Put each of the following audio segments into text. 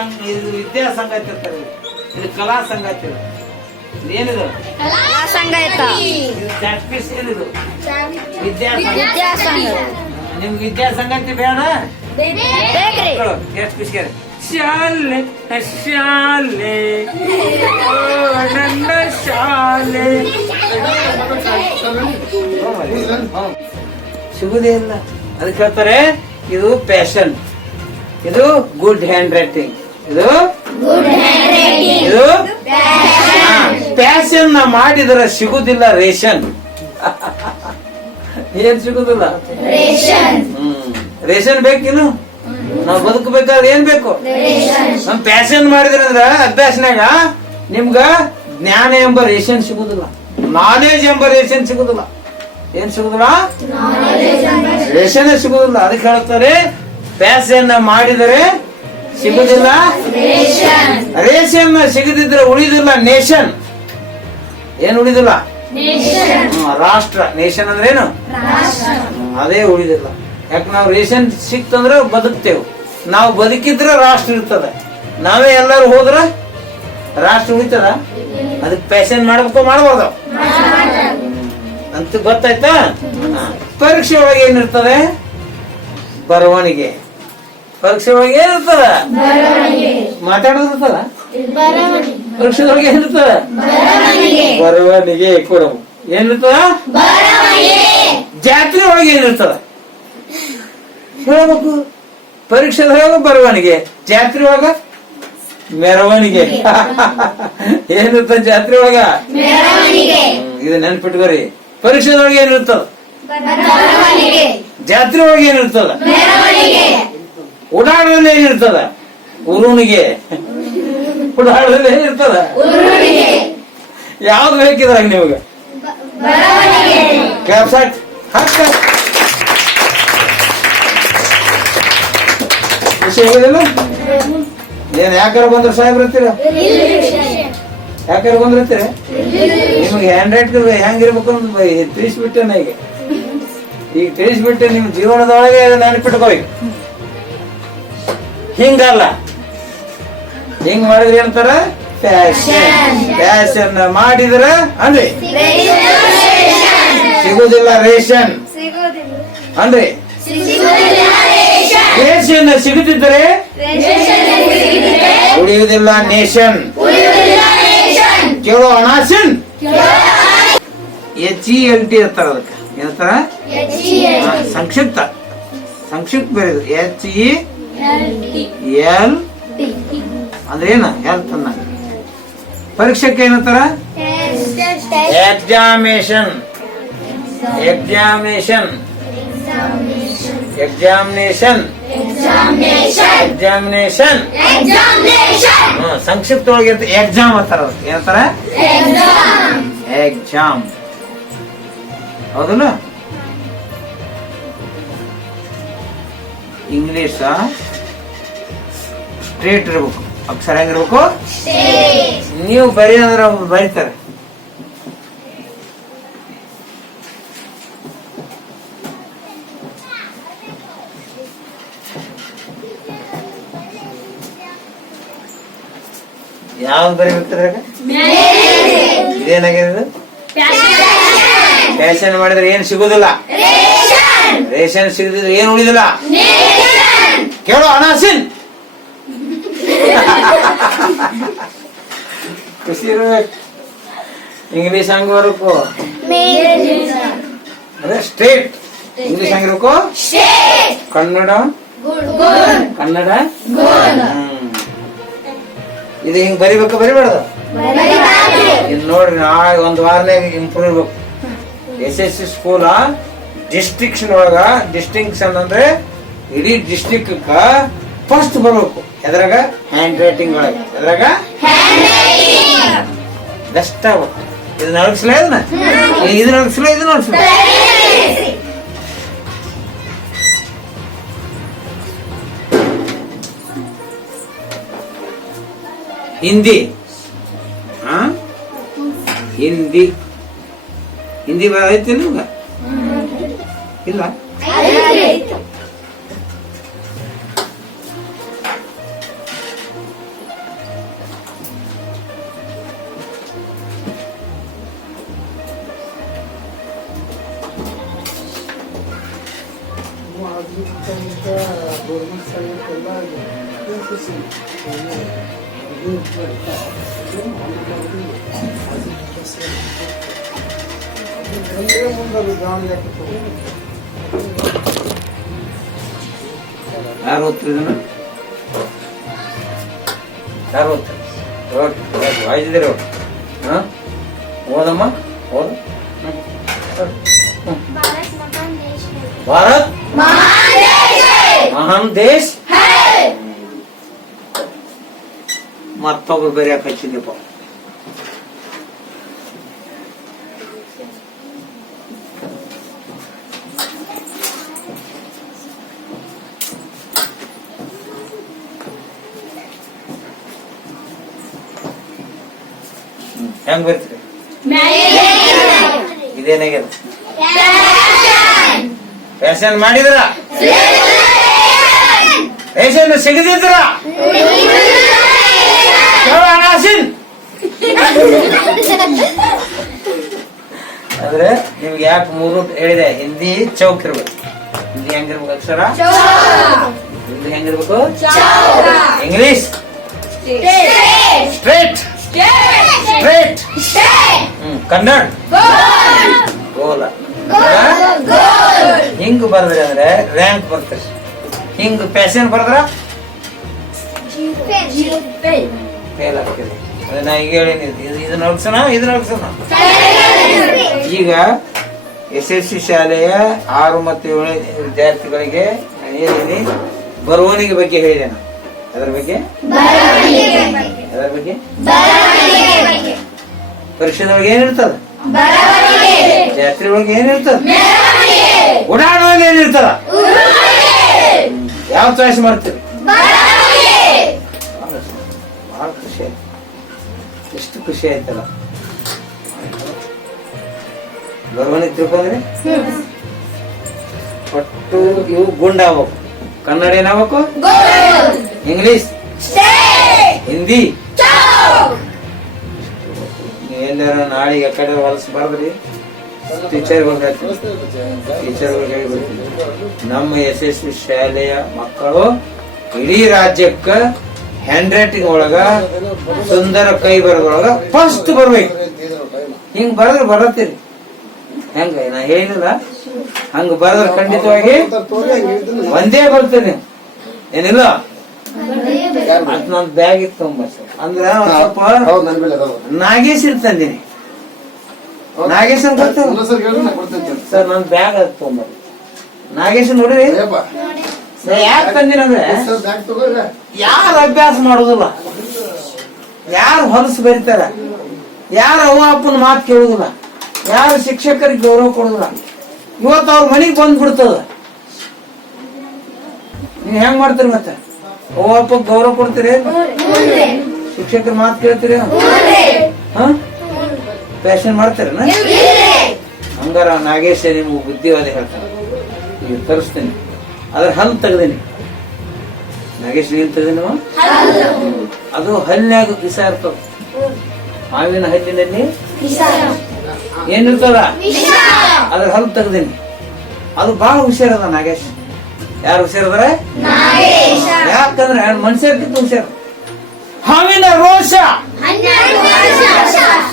ಸಂಘ, ಇದು ವಿದ್ಯಾ ಸಂಘ ಅಂತ ಇರ್ತಾರೆ, ಇದು ಕಲಾ ಸಂಘ ಅಂತ ಇದೆ. ಏನಿದು ಸಂಘಾಯತ, ಇದು ಜಾಕ್ಪೀಸ್, ಏನಿದು ವಿದ್ಯಾ ಸಂಘ. ವಿದ್ಯಾಸಂಘ. ನಿಮ್ಗೆ ವಿದ್ಯಾ ಸಂಘ ಅಂತ ಬೇಡ. ಬೇಕ್ರಿ. ಎಷ್ಟು ಖುಷಿಯಾರ ಶಾಲೆ ಶಾಲೆ ಓ ನನ್ನ ಶಾಲೆ ಸಿಗುದೇ ಇಲ್ಲ. ಅದಕ್ಕೆ ಹೇಳ್ತಾರೆ ಇದು ಪ್ಯಾಷನ್, ಇದು ಗುಡ್ ಹ್ಯಾಂಡ್ ರೈಟಿಂಗ್, ಇದು ಇದು ಪ್ಯಾಷನ್ ಮಾಡಿದ್ರೆ ಸಿಗುದಿಲ್ಲ ರೇಷನ್. ಏನ್ ಸಿಗುದಿಲ್ಲ? ರೇಷನ್ ಬೇಕಿನ್ನು. ನಾವು ಬದುಕಬೇಕಾದ್ರೆ ಏನ್ ಬೇಕು? ನಮ್ ಪ್ಯಾಷನ್ ಮಾಡಿದ್ರೆ ಅಂದ್ರ ಅಭ್ಯಾಸನಾಗ ನಿಮ್ಗ ಜ್ಞಾನ ಎಂಬ ರೇಷನ್ ಸಿಗುದಿಲ್ಲ, ನಾಲೆಜ್ ಎಂಬ ರೇಷನ್ ಸಿಗುದಿಲ್ಲ. ಏನ್ ಸಿಗುದಿಲ್ಲ? ರೇಷನ್ ಸಿಗುದಿಲ್ಲ. ಅದಕ್ಕೆ ಹೇಳ್ತಾರೆ ಪ್ಯಾಷನ್ ಮಾಡಿದರೆ ಸಿಗುದಿಲ್ಲ ರೇಷನ್, ಸಿಗದಿದ್ರೆ ಉಳಿದಿಲ್ಲ ನೇಷನ್. ಏನ್ ಉಳಿದಿಲ್ಲ? ರಾಷ್ಟ್ರ. ನೇಷನ್ ಅಂದ್ರೆ ಏನು? ಅದೇ ಉಳಿದಿಲ್ಲ. ಯಾಕೆ ನಾವು ರೇಷನ್ ಸಿಕ್ತಂದ್ರೆ ಬದುಕ್ತೇವೆ, ನಾವು ಬದುಕಿದ್ರೆ ರಾಷ್ಟ್ರ ಇರ್ತದೆ. ನಾವೇ ಎಲ್ಲರೂ ಹೋದ್ರ ರಾಷ್ಟ್ರ ಉಳಿತದ? ಅದಕ್ಕೆ ಪ್ಯಾಷನ್ ಮಾಡ್ಬೇಕು ಮಾಡಬಾರ್ದು ಅಂತ ಗೊತ್ತಾಯ್ತಾ? ಪರೀಕ್ಷೆ ಒಳಗೆ ಏನಿರ್ತದೆ? ಬರವಣಿಗೆ. ಪರೀಕ್ಷೆ ಒಳಗೆ ಏನಿರ್ತದ? ಮಾತಾಡೋದು ಇರ್ತದ? ಪರೀಕ್ಷೆ ಒಳಗೆ ಏನಿರ್ತದ? ಬರವಣಿಗೆ. ಕೂಡ ಏನಿರ್ತದ? ಜಾತ್ರೆ ಒಳಗೆ ಏನಿರ್ತದ? ಹೇಳ್ಬೇಕು. ಪರೀಕ್ಷೆದಾಗ ಬರವಣಿಗೆ, ಜಾತ್ರೆ ಒಳಗ ಮೆರವಣಿಗೆ. ಏನಿರ್ತದ ಜಾತ್ರೆ ಒಳಗ? ಇದು ನೆನ್ಪಿಟ್ಕೋರಿ. ಪರೀಕ್ಷೆದೊಳಗೆ ಏನಿರ್ತದ? ಜಾತ್ರೆ ಒಳಗೆ ಏನಿರ್ತದ? ಉಡಾಳದಲ್ಲಿ ಏನಿರ್ತದ? ಉರುಣಿಗೆ. ಉಡಾಳದಲ್ಲಿ ಏನಿರ್ತದ? ಯಾವ್ದು ಬೇಕಿದ್ರಾಗ ನಿಮ್ಗೆ? ಕ್ಯಾಪ್ಸೈಟ್ ಹಾಕ. ವಿಷಯ ಹೇಳಿದಿಲ್ಲ? ಏನ್ ಯಾಕಾರ ಬಂದ್ರೆ ಸಾಹೇಬ್ರ ಇರ್ತೀರ? ಯಾಕಾರ ಬಂದಿರ್ತೀರ? ನಿಮ್ಗೆ ಹ್ಯಾಂಡ್ ರೈಟ್ ಹೆಂಗಿರ್ಬೇಕು ಅಂತ ತಿಳಿಸ್ಬಿಟ್ಟೆ. ಈಗ ತಿಳಿಸ್ಬಿಟ್ಟೆ. ನಿಮ್ ಜೀವನದೊಳಗೆ ನೆನಪಿಟ್ಕೋ. ಹಿಂಗಲ್ಲ, ಹಿಂಗ್ ಮಾಡಿದ್ರೆ ಏನಂತಾರ? ಪ್ಯಾಷನ್. ಪ್ಯಾಷನ್ ಮಾಡಿದ್ರ ಅನ್ರಿ ಸಿಗುದಿಲ್ಲ ರೇಷನ್ ಅನ್ರಿ. ರೇಷನ್ ಸಿಗುತ್ತಿದ್ದರೆ ಉಳಿಯುವುದಿಲ್ಲ ನೇಷನ್. ಕೇಳೋ ಅನಾಶನ್. HELT ಇರ್ತಾರ. ಅದಕ್ಕೆ ಏನಂತಾರ? ಸಂಕ್ಷಿಪ್ತ. ಸಂಕ್ಷಿಪ್ತ ಬೇರೆ. HEL ಅಂದ್ರೆ ಏನು? ಹೆಲ್ತ್ ಅನ್ನ. ಪರೀಕ್ಷೆಗೆ ಏನಂತಾರ? ಎಕ್ಸಾಮಿನೇಷನ್. ಎಕ್ಸಾಮಿನೇಷನ್. ಎಕ್ಸಾಮಿನೇಷನ್. ಎಕ್ಸಾಮಿನೇಷನ್. ಸಂಕ್ಷಿಪ್ತ ಒಳಗೆ ಎಕ್ಸಾಮ್ ಅಂತಾರ. ಏನಂತಾರ? ಎಕ್ಸಾಮ್. ಹೌದಲ್ಲ? ಇಂಗ್ಲಿಷ್ ಸ್ಟ್ರೇಟ್ ಇರ್ಬೇಕು. ಅಕ್ಷರ ಹೆಂಗಿರ್ಬೇಕು? ನೀವು ಬರೀ ಅಂದ್ರೆ ಬರೀತಾರೆ. ಯಾವ್ದು ಬರೀಬೇಕಾದ್ರಾಗ? ಇದೇನಾಗಿದೆ? ಪ್ಯಾಷನ್ ಮಾಡಿದ್ರೆ ಏನ್ ಸಿಗುದಿಲ್ಲ? ರೇಷನ್ ಸಿಗದಿದ್ರೆ ಏನ್ ಉಳಿದಿಲ್ಲ? ಕೇಳೋ ಅನಾಸಿನ್. ಖುಷಿ ಇರ್ಬೇಕು. ಇಂಗ್ಲಿಷ್ ಹಂಗ ಬರಬೇಕು ಅಂದ್ರೆ ಸ್ಟ್ರೇಟ್. ಇಂಗ್ಲಿಷ್ ಹಂಗಿರ್ಬೇಕು. ಕನ್ನಡ ಕನ್ನಡ ಇದು ಹಿಂಗ್ ಬರಿಬೇಕು, ಬರಿಬಾರ್ದು. ಇನ್ ನೋಡ್ರಿ, ಒಂದ್ ವಾರನಾಗ ಇಂಪ್ರೂವ್ ಇರ್ಬೇಕು. SSC ಸ್ಕೂಲ್ ಡಿಸ್ಟ್ರಿಕ್ಷನ್ ಒಳಗ ಡಿಸ್ಟಿಂಕ್ಷನ್ ಅಂದ್ರೆ ಇಡೀ ಡಿಸ್ಟ್ರಿಕ್ಟ್ ಫಸ್ಟ್ ಬರ್ಬೇಕು. ಎದ್ರಾಗ? ಹ್ಯಾಂಡ್ ರೈಟಿಂಗ್ ಒಳಗೆ. ಎದ್ರಾಗ? ಬೆಸ್ಟ್ ಆಗ್ಬೇಕು. ಇದು ನಡಗಿಸ್ಲ, ಇದನ್ನ ಇದು ನಡಗಿಸ್ಲ, ಇದು ನಡಗಿಸ್ಲ. ಹಿಂದಿ. ಹಿಂದಿ. ಹಿಂದಿ ಐತಿ ನಿಮ್ಗ? ಇಲ್ಲ. ಯಾರು ಓದ್ತೀರಿ ಇದನ್ನ? ಯಾರು ಓದ್ತೀರಿ? ವಾಯ್ದಿದ್ದೀರಿ ಅವ್ರು? ಹಾಂ, ಓದಮ್ಮ, ಓದು. ಭಾರತ್ ಮಹಾನ್ ದೇಶ. ಮತ್ತೊಬ್ರು ಬೇರೆ ಯಾಕೆ ಹಚ್ಚಿದ್ಯಪ್ಪ? ಹೆಂಗ್ ಬರ್ತೀರಿ? ಇದೇನಾಗ್ಯದ? ಫ್ಯಾಷನ್ ಮಾಡಿದ್ರ? ಫ್ಯಾಷನ್ ಸಿಗದಿದ್ರ? ಆದ್ರೆ ನಿಮ್ಗೆ ಯಾಕೆ ಮೂರು ಹೇಳಿದೆ, ಹಿಂದಿ ಚೌಕ್ ಇರ್ಬೇಕು. ಹಿಂದಿ ಹೆಂಗಿರ್ಬೇಕು ಅಕ್ಷರ? ಹಿಂದಿ ಹೆಂಗಿರ್ಬೇಕು? English straight. ಸ್ಟ್ರೇಟ್. ಕನ್ನಡ ಗೋಲ. ಹಿಂಗ್ ಬರ್ದ್ರಿ ಅಂದ್ರೆ ರ್ಯಾಂಕ್ ಬರ್ತದೆ. ಹಿಂಗ್ ಪ್ಯಾಷನ್ ಬರ್ದ್ರ ಫೇಲ್ ಆಗ್ತದೆ. ನಾ ಈಗ ಹೇಳೀನಿ, ಇದನ್ನ ಅಳ್ಸೋಣ, ಇದನ್ನ ಅಳ್ಸೋಣ. ಈಗ SSC ಶಾಲೆಯ 6 ಮತ್ತು 7ನೇ ವಿದ್ಯಾರ್ಥಿಗಳಿಗೆ ಏನಿದೆ ಬರವಣಿಗೆ ಬಗ್ಗೆ ಹೇಳಿದೆ ನಾನು. ಅದರ ಬಗ್ಗೆ ಪರೀಕ್ಷೆದೊಳಗೆ ಏನಿರ್ತದ? ಜಾತ್ರೆ ಒಳಗೆ ಏನಿರ್ತದ? ಓಡಾಡುವಾಗ ಏನಿರ್ತದ? ಯಾವ ಚಾಯ್ಸ್ ಮಾಡ್ತೀರಿ? ಬಹಳ ಖುಷಿ ಆಯ್ತು. ಎಷ್ಟು ಖುಷಿ ಆಯ್ತಲ್ಲ ಬರವಣಿಗೆ ತಿಳ್ಕೊಂಡ್ರಿ. ಒಟ್ಟು ಇವು ಗುಂಡ ಆಗ್ಬೇಕು. ಕನ್ನಡ ಏನಾಗ್ಬೇಕು? ಇಂಗ್ಲಿಷ್, ಹಿಂದಿ. ಎಲ್ಲಾರ ನಾಳೆಗೆ ಆ ಕಡೆ ಹೊಲಸ್ ಬರ್ದ್ರಿ ಟೀಚರ್ಗಳಿಗೆ ಹೇಳ್ಬಿಡ್ತೀನಿ, ನಮ್ಮ SSC ಶಾಲೆಯ ಮಕ್ಕಳು ಇಡೀ ರಾಜ್ಯಕ್ಕ ಹ್ಯಾಂಡ್ ರೈಟಿಂಗ್ ಒಳಗ ಸುಂದರ ಕೈ ಬರದೊಳಗ ಫಸ್ಟ್ ಬರ್ಬೇಕು. ಹಿಂಗ್ ಬರದ್ರ ಬರತ್ತೀರಿ. ಹೆಂಗ ನಾ ಹೇಳಿಲ್ಲ, ಹಂಗ ಬರದ್ರ ಖಂಡಿತವಾಗಿ ಒಂದೇ ಬರ್ತೀನಿ. ಏನಿಲ್ಲ ನನ್ ಬ್ಯಾಗ್ ಇತ್ತು ಅಂದ್ರ ಸ್ವಲ್ಪ ನಾಗೇಶನ್ ತಂದಿನಿ. ನಾಗೇಶನ್ ಗೊತ್ತ ಸರ್, ನನ್ ಬ್ಯಾಗ್ ಅದು ತೊಗೊಂಬರ್ರಿ. ನಾಗೇಶನ್ ನೋಡ್ರಿ ಯಾಕೆ ತಂದಿನ ಅಂದ್ರೆ ಯಾರು ಅಭ್ಯಾಸ ಮಾಡುದಿಲ್ಲ, ಯಾರು ಹೊಲಸು ಬರೀತಾರ, ಯಾರು ಅವ್ವ ಅಪ್ಪನ ಮಾತು ಕೇಳುದಿಲ್ಲ, ಯಾರು ಶಿಕ್ಷಕರಿಗೆ ಗೌರವ ಕೊಡುದಿಲ್ಲ, ಇವತ್ತು ಅವ್ರ ಮನೆಗ್ ಬಂದ್ಬಿಡ್ತದ. ನೀವ್ ಹೆಂಗ್ ಮಾಡ್ತೀರಿ? ಮತ್ತೆ ಅವ್ವ ಅಪ್ಪ ಗೌರವ ಕೊಡ್ತೀರಿ? ಶಿಕ್ಷಕರ ಮಾತು ಕೇಳ್ತೀರಿ? ಫ್ಯಾಷನ್ ಮಾಡ್ತೀರ? ಹಂಗಾರ ನಾಗೇಶ ನಿಮ್ಗೆ ಬುದ್ಧಿವಾದ ಹೇಳ್ತಾನೆ. ಈಗ ತರಿಸ್ತೀನಿ, ಅದ್ರ ಹಲ್ಲು ತೆಗ್ದೀನಿ. ನಾಗೇಶ್ ಏನ್ ತೆಗ್ದೀನಿ? ಅದು ಹಲ್ನ್ಯಾಗ ವಿಷ ಇರ್ತದ. ಮಾವಿನ ಹಲ್ಲಿನಲ್ಲಿ ಏನಿರ್ತದ? ಅದ್ರ ಹಲ್ಲು ತೆಗ್ದೀನಿ. ಅದು ಬಹಳ ಹುಷಾರದ ನಾಗೇಶ್. ಯಾರು ಹುಷಾರದಾರ? ಯಾಕಂದ್ರೆ ಮನುಷ್ಯರ್ಕಿಂತ ಹುಷಾರ. ಹಾವಿನ ರೋಷ,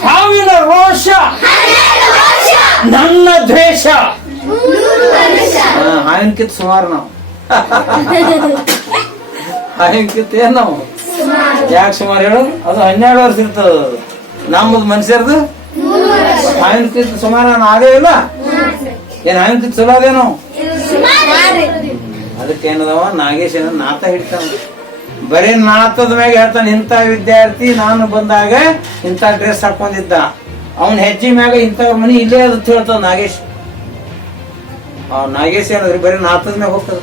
ಹಾವಿನ ರೋಷ ನನ್ನ ದ್ವೇಷ. ಹಾವಿನಕಿಂತ ಸುಮಾರು ನಾವು. ಹಾವಿನಕಿಂತ ಏನ್ ನಾವು? ಯಾಕೆ ಸುಮಾರು ಹೇಳು? ಅದು 12 ವರ್ಷ ಇರ್ತದ. ನಮ್ಮದು ಮನುಷ್ಯರ್ದು ಹಾವಿನಕಿಂತ ಸುಮಾರು ಅದೇ ಇಲ್ಲ. ಏನ್ ಹಾವಿನಕಿಂತ ಚಲೋ ಅದೇನು? ಅದಕ್ಕೇನದವ ನಾಗೇಶ್ ನಾತ ಹಿಡ್ತಾನ. ಬರೀ ನಾತದ ಮ್ಯಾಗ ಹೇಳ್ತಾನೆ, ಇಂಥ ವಿದ್ಯಾರ್ಥಿ ನಾನು ಬಂದಾಗ ಇಂಥ ಡ್ರೆಸ್ ಹಾಕೊಂಡಿದ್ದ, ಅವನ್ ಹೆಜ್ಜೆ ಮ್ಯಾಗ ಇಂಥವ್ರ ಮನಿ ಇಲ್ಲೇ ಅದ ಹೇಳ್ತಾವ ನಾಗೇಶ್. ನಾಗೇಶ್ ಏನಂದ್ರಿ ಬರೀ ನಾತದ ಮ್ಯಾಗ ಹೋಗ್ತದ.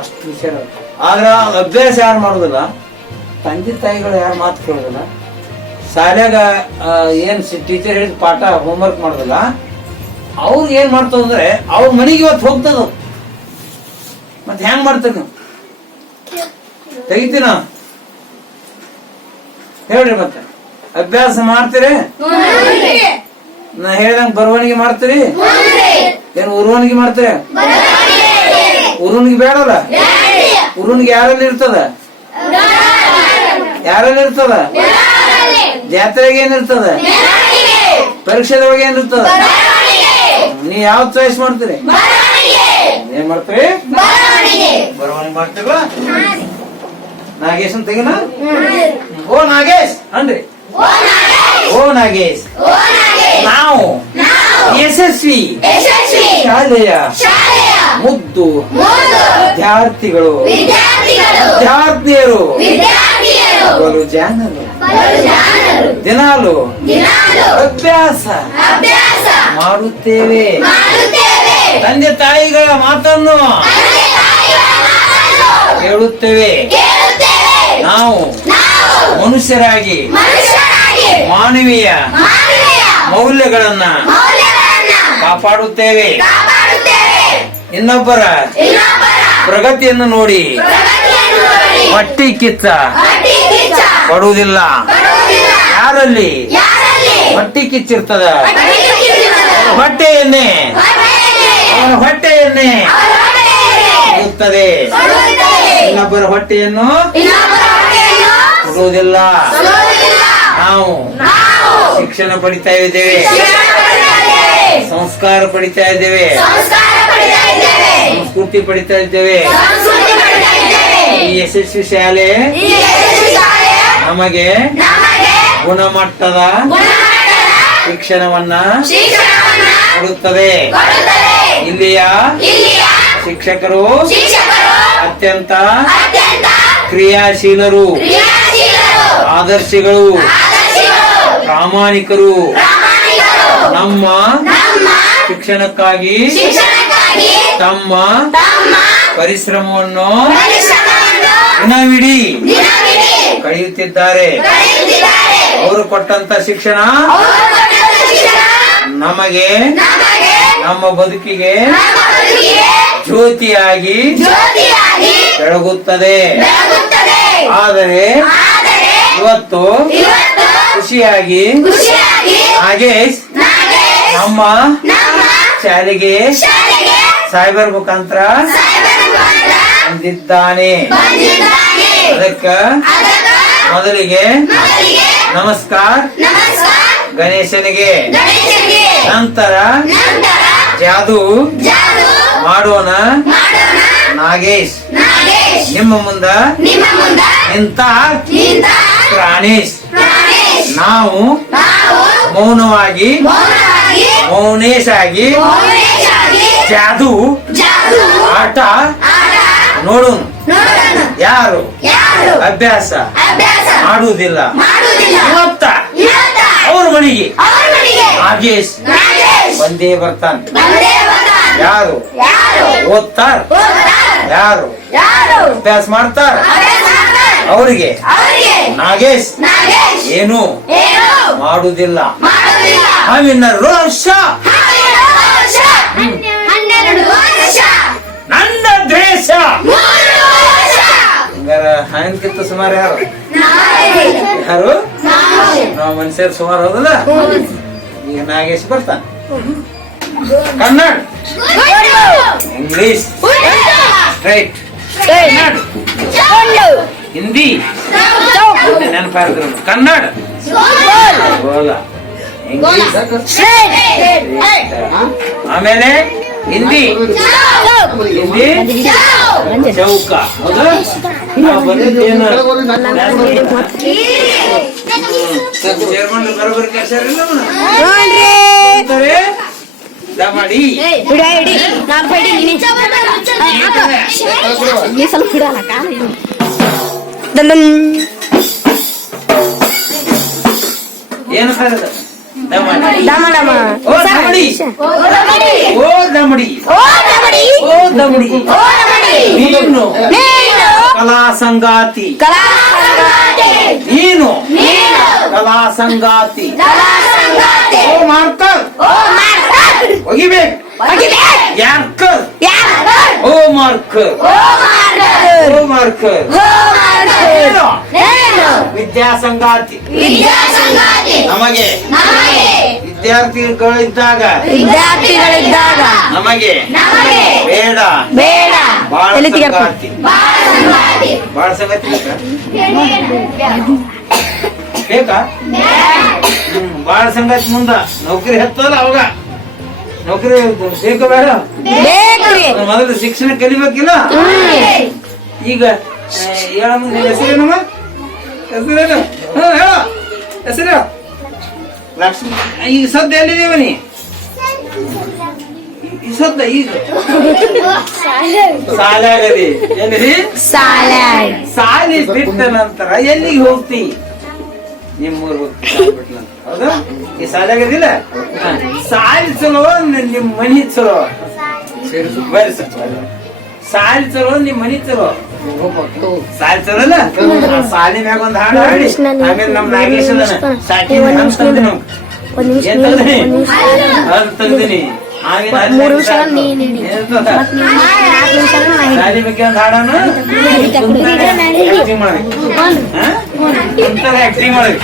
ಅಷ್ಟು ವಿಷಯ. ಆದ್ರ ಅಭ್ಯಾಸ ಯಾರು ಮಾಡುದಿಲ್ಲ, ತಂದೆ ತಾಯಿಗಳು ಯಾರು ಮಾತು ಕೇಳುದಿಲ್ಲ, ಶಾಲ್ಯಾಗ ಏನ್ ಟೀಚರ್ ಹೇಳಿದ ಪಾಠ ಹೋಮ್ವರ್ಕ್ ಮಾಡುದಿಲ್ಲ, ಅವ್ರಿಗೆ ಏನ್ ಮಾಡ್ತದಂದ್ರೆ ಅವ್ರ ಮನಿಗೆ ಇವತ್ತು ಹೋಗ್ತದ. ಮತ್ತೆ ಹೆಂಗ್ ಮಾಡ್ತೀರಿ ನೀವು? ತೆಗಿತೀನ ಹೇಳ್ರಿ. ಮತ್ತೆ ಅಭ್ಯಾಸ ಮಾಡ್ತೀರಿ? ನಾ ಹೇಳ್ದಂಗ ಬರವಣಿಗೆ ಮಾಡ್ತೀರಿ? ಏನ್ ಉರ್ವಣಿಗೆ ಮಾಡ್ತೀರಿ? ಉರುನ್ಗೆ ಬೇಡಲ್ಲ ಉರುನ್ಗೆ ಯಾರಲ್ಲಿ ಇರ್ತದ ಯಾರಲ್ಲಿ ಇರ್ತದ ಜಾತ್ರೆಗೆ ಏನಿರ್ತದ ಪರೀಕ್ಷೆದೊಳಗೆ ಏನಿರ್ತದ ನೀ ಯಾವ ಚಾಯ್ಸ್ ಮಾಡ್ತೀರಿ ಏನ್ ಮಾಡ್ತೀರಿ ಬರವಣಿಗೆ ಮಾಡ್ತೀರ ನಾಗೇಶ್ ಅಂತ ತೆಗಿನ ಓ ನಾಗೇಶ್ ಅನ್ರಿ ಓ ನಾಗೇಶ್ ನಾವು ಯಶಸ್ವಿ ಶಾಲೆಯ ಮುದ್ದು ವಿದ್ಯಾರ್ಥಿಗಳು ವಿದ್ಯಾರ್ಥಿನಿಯರು ಬಲು ಜಾಣರು ದಿನಾಲು ಅಭ್ಯಾಸ ಮಾಡುತ್ತೇವೆ ತಂದೆ ತಾಯಿಗಳ ಮಾತನ್ನು ಕೇಳುತ್ತೇವೆ ನಾವು ಮನುಷ್ಯರಾಗಿ ಮಾನವೀಯ ಮೌಲ್ಯಗಳನ್ನ ಕಾಪಾಡುತ್ತೇವೆ ಇನ್ನೊಬ್ಬರ ಪ್ರಗತಿಯನ್ನು ನೋಡಿ ಹೊಟ್ಟಿ ಕಿಚ್ಚ ಪಡುವುದಿಲ್ಲ ಯಾರಲ್ಲಿ ಹೊಟ್ಟಿ ಕಿಚ್ಚಿರ್ತದ ಹೊಟ್ಟೆಯನ್ನೇ ಇರುತ್ತದೆ ಇನ್ನೊಬ್ಬರ ಹೊಟ್ಟೆಯನ್ನು ಕೊಡುವುದಿಲ್ಲ ನಾವು ಶಿಕ್ಷಣ ಪಡಿತಾ ಇದ್ದೇವೆ ಸಂಸ್ಕಾರ ಪಡಿತಾ ಇದ್ದೇವೆ ಸಂಸ್ಕೃತಿ ಪಡಿತಾ ಇದ್ದೇವೆ ಈ ಯಶಸ್ವಿ ಶಾಲೆ ನಮಗೆ ಗುಣಮಟ್ಟದ ಶಿಕ್ಷಣವನ್ನ ಕೊಡುತ್ತದೆ ಇಲ್ಲಿಯ ಶಿಕ್ಷಕರು ಅತ್ಯಂತ ಕ್ರಿಯಾಶೀಲರು ಆದರ್ಶಗಳು ಪ್ರಾಮಾಣಿಕರು ನಮ್ಮ ಶಿಕ್ಷಣಕ್ಕಾಗಿ ತಮ್ಮ ಪರಿಶ್ರಮವನ್ನು ದಿನವಿಡೀ ಕಳೆಯುತ್ತಿದ್ದಾರೆ ಅವರು ಕೊಟ್ಟಂತ ಶಿಕ್ಷಣ ನಮಗೆ ನಮ್ಮ ಬದುಕಿಗೆ ಜ್ಯೋತಿಯಾಗಿ ಬೆಳಗುತ್ತದೆ ಆದರೆ ಇವತ್ತು ಖುಷಿಯಾಗಿ ನಾಗೇಶ್ ನಮ್ಮ ಶಾಲೆಗೆ ಸಾಹೇಬರ್ ಮುಖಾಂತರ ಬಂದಿದ್ದಾನೆ ಅದಕ್ಕ ಮೊದಲಿಗೆ ನಮಸ್ಕಾರ ಗಣೇಶನಿಗೆ ನಂತರ ಜಾದು ಮಾಡೋಣ ನಾಗೇಶ್ ನಿಮ್ಮ ಮುಂದ ನಿಂತ ಪ್ರಾಣೇಶ್ ನಾವು ಮೌನವಾಗಿ ಮೌನೇಶ್ ಆಗಿ ಜಾದು ಆಟ ನೋಡೋಣ ಯಾರು ಅಭ್ಯಾಸ ಮಾಡುವುದಿಲ್ಲ ಇವತ್ತ ಅವ್ರ ಮನೆಗೆ ನಾಗೇಶ್ ಬಂದೇ ಬರ್ತಾನೆ ಯಾರು ಓದ್ತಾರ ಯಾರು ಅಭ್ಯಾಸ ಮಾಡ್ತಾರ ಅವರಿಗೆ ನಾಗೇಶ್ ಏನು ಮಾಡುವುದಿಲ್ಲ ಅವಿನ ರೋಷ ನನ್ನ ದ್ವೇಷ ಹಂಗಾರ ಹಂಗಿಂತ ಸುಮಾರು ಯಾರು ಯಾರು ನಾವು ಮನುಷ್ಯರು ಸುಮಾರು ಹೌದಲ್ಲ ಈಗ ನಾಗೇಶ್ ಬರ್ತಾನೆ ಕನ್ನಡ ಇಂಗ್ಲಿಷ್ ಸ್ಟ್ರೈಟ್ ಹಿಂದಿ ನೆನಪಾದ್ರು ಕನ್ನಡ ಇಂಗ್ಲಿಷ್ ಆಮೇಲೆ ಹಿಂದಿ ಹಿಂದಿ ಚೌಕ ಹೌದಾ ನಾವು ಬಂದಿದ್ದೇನು ಚೇರ್ಮನ್ ಬರೋಬ್ಬರಿ ಕೆಲಸ ದಮಡಿ ಏನು ಕರೆದ ಓ ದಮಡಿ ಓ ದಮಡಿ ಓ ದಮಡಿ ನೀನು ಕಲಾ ಸಂಗಾತಿ ನೀನು ಕಲಾ ಸಂಗಾತಿ ಓ ಮಾರ್ಕರ್ ಒಗಿಬೇಕು ಯಾರ್ಕರ್ ಓ ಮಾರ್ಕರ್ ಓ ಮಾರ್ಕರ್ ವಿದ್ಯಾ ಸಂಗಾತಿ ನಮಗೆ ವಿದ್ಯಾರ್ಥಿಗಳಿದ್ದಾಗ ನಮಗೆ ಬೇಡ ಬಾಳ ಎಲ್ಲಿ ತೆಗ್ಯಾಕ? ಸಂಗಾತಿ. ಬಾಳ ಸಂಗಾತಿ ಬೇಕಾ ಬಾಳ ಸಂಗಾತಿ ಮುಂದ ನೌಕರಿ ಹತ್ತಲ್ಲ ಅವಾಗ ನೌಕರಿ ಬೇಕು ಬೇಡ ಬೇಕ್ರಿ. ಮೊದಲು ಶಿಕ್ಷಣ ಕಲಿಬೇಕಿಲ್ಲ ಈಗ ಹೇಳ ನಿನ್ನ ಹೆಸರೇನಮ್ಮ ಹೆಸರೇನು ಹೇಳ ಹೆಸರು ಲಕ್ಷ್ಮಿ ಈಗ ಸದ್ಯ ಎಲ್ಲಿದ್ದೀವ ನೀ ಈ ಸದ್ಯ ಈಗ ಸಾಲಾಗದಿ ಎಲ್ಲಿ ಸಾಲಿ ಬಿಟ್ಟ ನಂತರ ಎಲ್ಲಿಗೆ ಹೋಗ್ತಿ ನಿಮ್ಮೂರ್ ಹೋಗ್ತಿ ಹೌದಾ ಈ ಸಾಲಾಗದಿಲ್ಲ ಸಾಲಿ ಚಲೋ ನಿಮ್ ಮನಿ ಚಲೋ ಸಾಲಿ ಚಲೋ ನಿಮ್ ಮನಿ ಚಲೋ ಸಾಲಿ ಚಲೋ ಅಲ್ಲ ಸಾಲಿ ಮ್ಯಾಗ ಒಂದ್ ಹಾಡು ಹಾಡಿ ಆಮೇಲೆ ನಮ್ ನಾಗೇಶ್ ಸಾಟಿ ಹಂಗ್ ತಂದಿ ನಾವು ಏನ್ ತಂದಿನಿ ಹಂಗ್ ತಂದಿನಿ ಸಾಲಿ ಬಗ್ಗೆ ಒಂದ್ ಹಾಡನು ಆಕ್ಟಿಂಗ್ ಮಾಡಿ ಆಕ್ಟಿಂಗ್ ಮಾಡಿ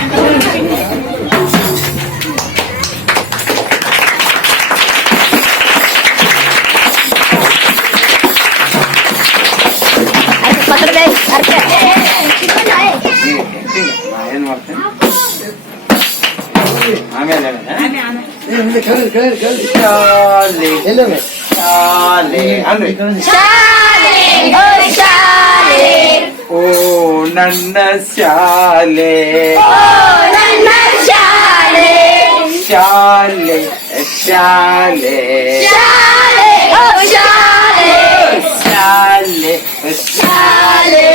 ಏನ್ ಮಾಡ್ತೇನೆ ಆಮೇಲೆ ಓ ನನ್ನ ಶಾಲೆ ಶಾಲೆ ಶಾಲೆ ಶಾಲೆ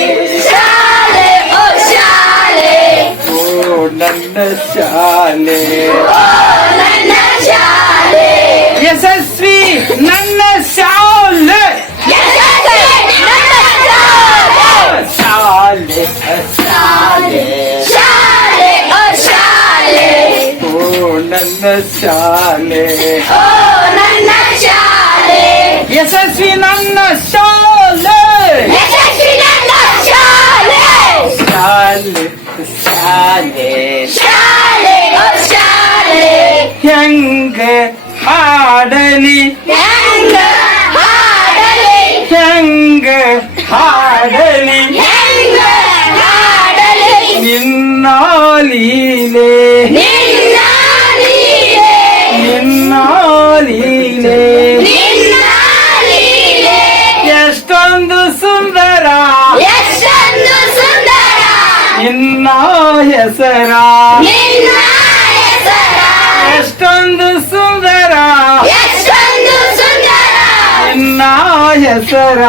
ಓ ನನ್ನ ಶಾಲೆ ಯಶಸ್ವಿ ನನ್ನ ಶಾಲೆ ಶಾಲೆ ಓ ನನ್ನ ಶಾಲೆ ಯಶಸ್ವಿ ನನ್ನ ಶಾಲೆ ಶಾಲೆ ಹೆಂಗ ಹಾಡಲಿ ಹೆಂಗ ಹಾಡಲಿ ನಿನ್ನ ಲೀಲೆ ಎಷ್ಟೊಂದು ಸುಂದರ ನಿನ್ನ ಹೆಸರ ಎಷ್ಟೊಂದು ಸುಂದರ ನಿನ್ನ ಹೆಸರ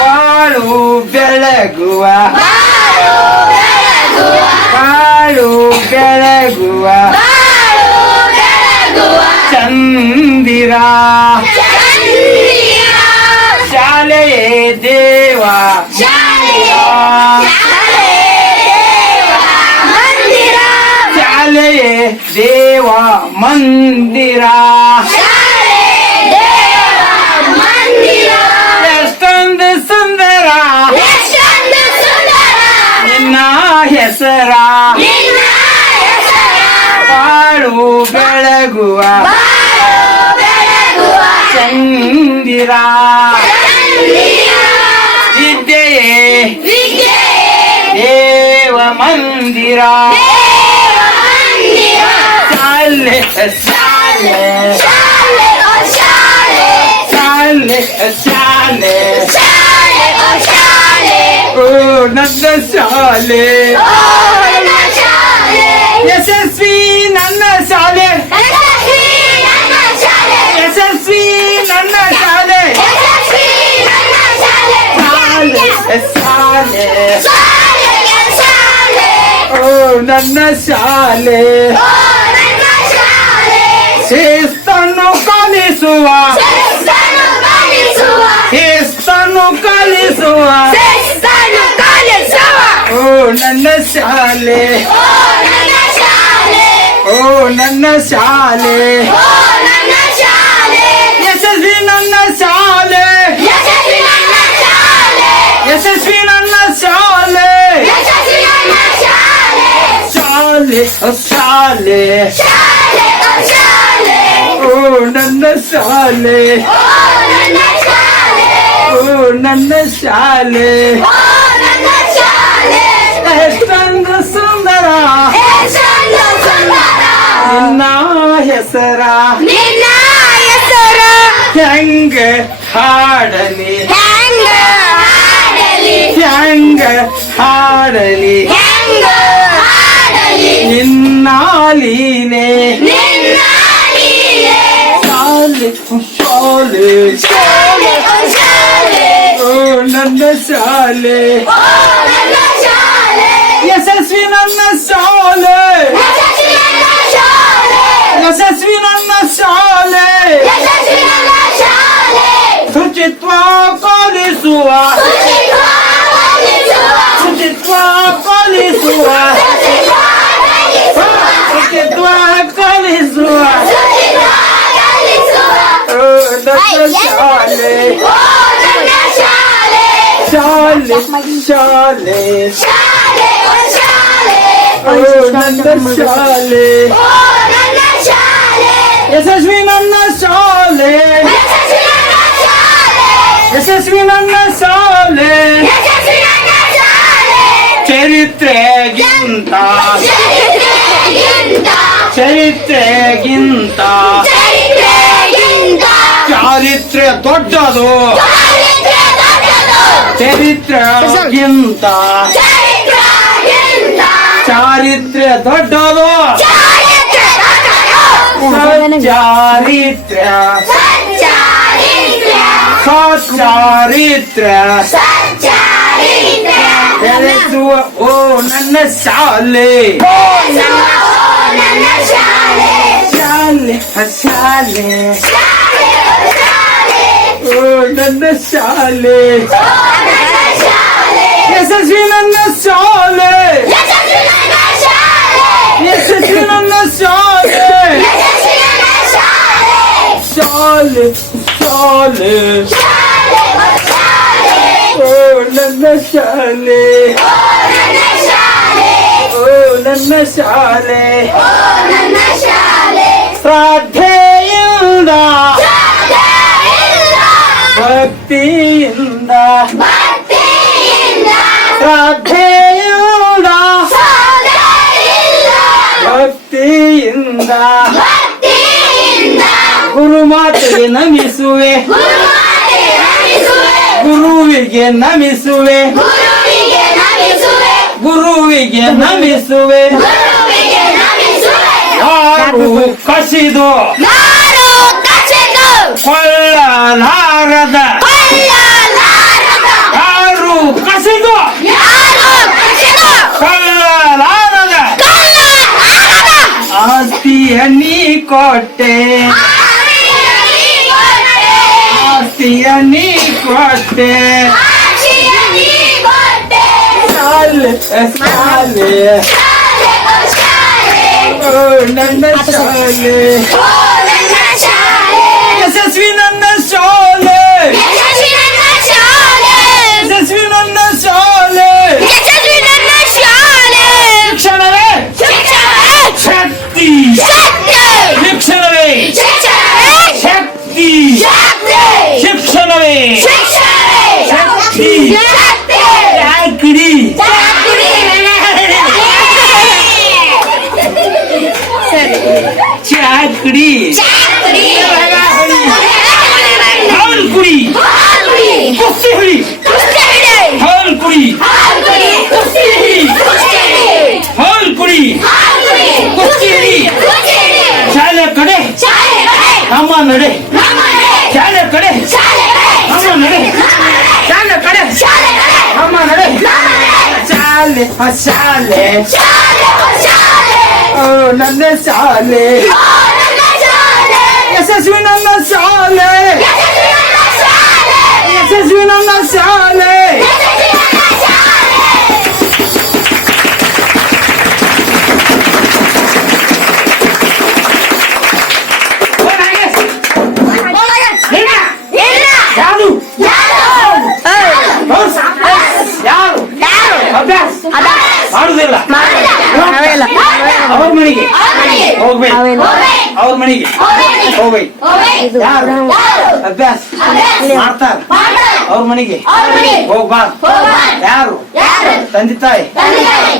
ಬಾಳು ಬೆಳಗುವ ಚಂದಿರ ಶಾಲೆಯೇ ದೇವ ಶಾಲೆಯೇ ದೇವ ಮಂದಿರ ಎಷ್ಟೊಂದು ಸುಂದರ ನಿನ್ನ ಹೆಸರ ಬಾಳು ಬೆಳಗುವ ಚಂದಿರ ವಿದ್ಯೆಯೇ ದೇವ ಮಂದಿರ ಶಾಲೆ ಓ ನನ್ನ ಶಾಲೆ ಯಶಸ್ವಿ ನನ್ನ ಶಾಲೆ ಯಶಸ್ವಿ ನನ್ನ ಶಾಲೆ ಓ ನನ್ನ ಶಾಲೆ ಶಿಸ್ತನ್ನು ಕಲಿಸುವ ಓ ನನ್ನ ಶಾಲೆ ಓ ನನ್ನ ಶಾಲೆ ಯಶಸ್ವಿ ನನ್ನ ಶಾಲೆ ಯಶಸ್ವಿ ನನ್ನ ಶಾಲೆ ಶಾಲೆ ಓ ನನ್ನ ಶಾಲೆ ನನ್ನ ಶಾಲೆ ಎಷ್ಟೊಂದು ಸುಂದರ ನಿನ್ನ ಹೆಸರ ಹೆಂಗ ಹಾಡಲಿ ಹೆಂಗ ಹಾಡಲಿ ನಿನ್ನ ಲೀಲೆ ಶಾಲೆ ಶಾಲೆ ಓ ನನ್ನ ಶಾಲೆ ಯಶಸ್ವಿ ನನ್ನ ಶಾಲೆ ಯಶಸ್ವಿ ನನ್ನ ಶಾಲೆ ಶುಚಿತ್ವ ಪಾಲಿಸುವ ಶುಚಿತ್ವ ಪಾಲಿಸುವ ಶುಚಿತ್ವ ಪಾಲಿಸುವ ನನ್ನ ಶಾಲೆ ಶಾಲೆ ಶಾಲೆ ಓ ನನ್ನ ಶಾಲೆ ಯಶಸ್ವಿ ನನ್ನ ಶಾಲೆ ಯಶಸ್ವಿ ನನ್ನ ಶಾಲೆ ಚರಿತ್ರೆಗಿಂತ ಚರಿತ್ರೆಗಿಂತ ಚಾರಿತ್ರ್ಯ ದೊಡ್ಡದು ಚರಿತ್ರೆಗಿಂತ ಚಾರಿತ್ರ್ಯ ದೊಡ್ಡದು ಚಾರಿತ್ರ್ಯ ಸಚಾರಿತ್ರ್ಯ ಬೆಳೆಸುವ ಓ ನನ್ನ ಶಾಲೆ ಶಾಲೆ ಶಾಲೆ ಓ ನನ್ನ ಶಾಲೆ ಯಶಸ್ವಿ ನನ್ನ ಶಾಲೆ ಯಶಸ್ವಿ ನನ್ನ ಶಾಲೆ ಶಾಲೆ ಶಾಲೆ ಓ ನನ್ನ ಶಾಲೆ ಓ ನನ್ನ ಶಾಲೆ ಶ್ರದ್ಧೆಯಿಂದ ಭಕ್ತಿಯಿಂದ ಶ್ರದ್ಧೆಯಿಂದ ಭಕ್ತಿಯಿಂದ ಗುರುಮಾತೆಗೆ ನಮಿಸುವೆ ಗುರುವಿಗೆ ನಮಿಸುವೆ ಗುರುವಿಗೆ ನಮಿಸುವೆ ಹಾರು ಕಸಿದು ಕೊಳ್ಳಲಾರದ ಹಾರು ಕಸಿದು ಕೊಳ್ಳಲಾರದ ಆಸ್ತಿಯ ನೀ ಕೊಟ್ಟೆ ಆಸ್ತಿಯ ನೀ ಕೊಟ್ಟೆ ಶಾಲೆ ಶಾಲೆ ಓ ನನ್ನ ಶಾಲೆ ಯಶಸ್ವಿ ನನ್ನ ಶಾಲೆ ಯಶಸ್ವಿ ನನ್ನ ಶಾಲೆ ಶಿಕ್ಷಣವೇ ಶಕ್ತಿ ಶಿಕ್ಷಣವೇ ಶಕ್ತಿ ಶಿಕ್ಷಣವೇ ಶಕ್ತಿ ಚಾಕರಿ ಚಾಕರಿ ಹಾಲ್ ಕುಡಿ ಕುಸ್ತಿ ಹುಡಿ ಹಾಲ್ ಕುಡಿ ಕುಸ್ತಿ ಹುಡಿ ಹಾಲ್ ಕುಡಿ ಕುಸ್ತಿ ಹುಡಿ ಶಾಲೆ ಕಡೆ ಅಮ್ಮ ನಡೆ ಶಾಲೆ ಕಡೆ ಅಮ್ಮ ನಡೆ ಶಾಲೆ ಕಡೆ ಅಮ್ಮ ನಡೆ ಶಾಲೆ ಶಾಲೆ ಓ ನನ್ನ ಶಾಲೆ ಯಶಸ್ವಿ ನನ್ನ ಶಾಲೆ ಯಶಸ್ವಿ ನನ್ನ ಶಾಲೆ ಯಾರು ಅಭ್ಯಾಸ ಮಾಡುದಿಲ್ಲ ಅವ್ರ ಮನೆಗೆ ಹೋಗ್ಬೇಕು ಅವ್ರ ಮನೆಗೆ ಹೋಗ್ಬೇಕು ಯಾರು ಅಭ್ಯಾಸ ಮಾಡ್ತಾರ ಅವ್ರ ಮನೆಗೆ ಹೋಗ್ಬಾರ್ದು. ಯಾರು ತಂದೆ ತಾಯಿ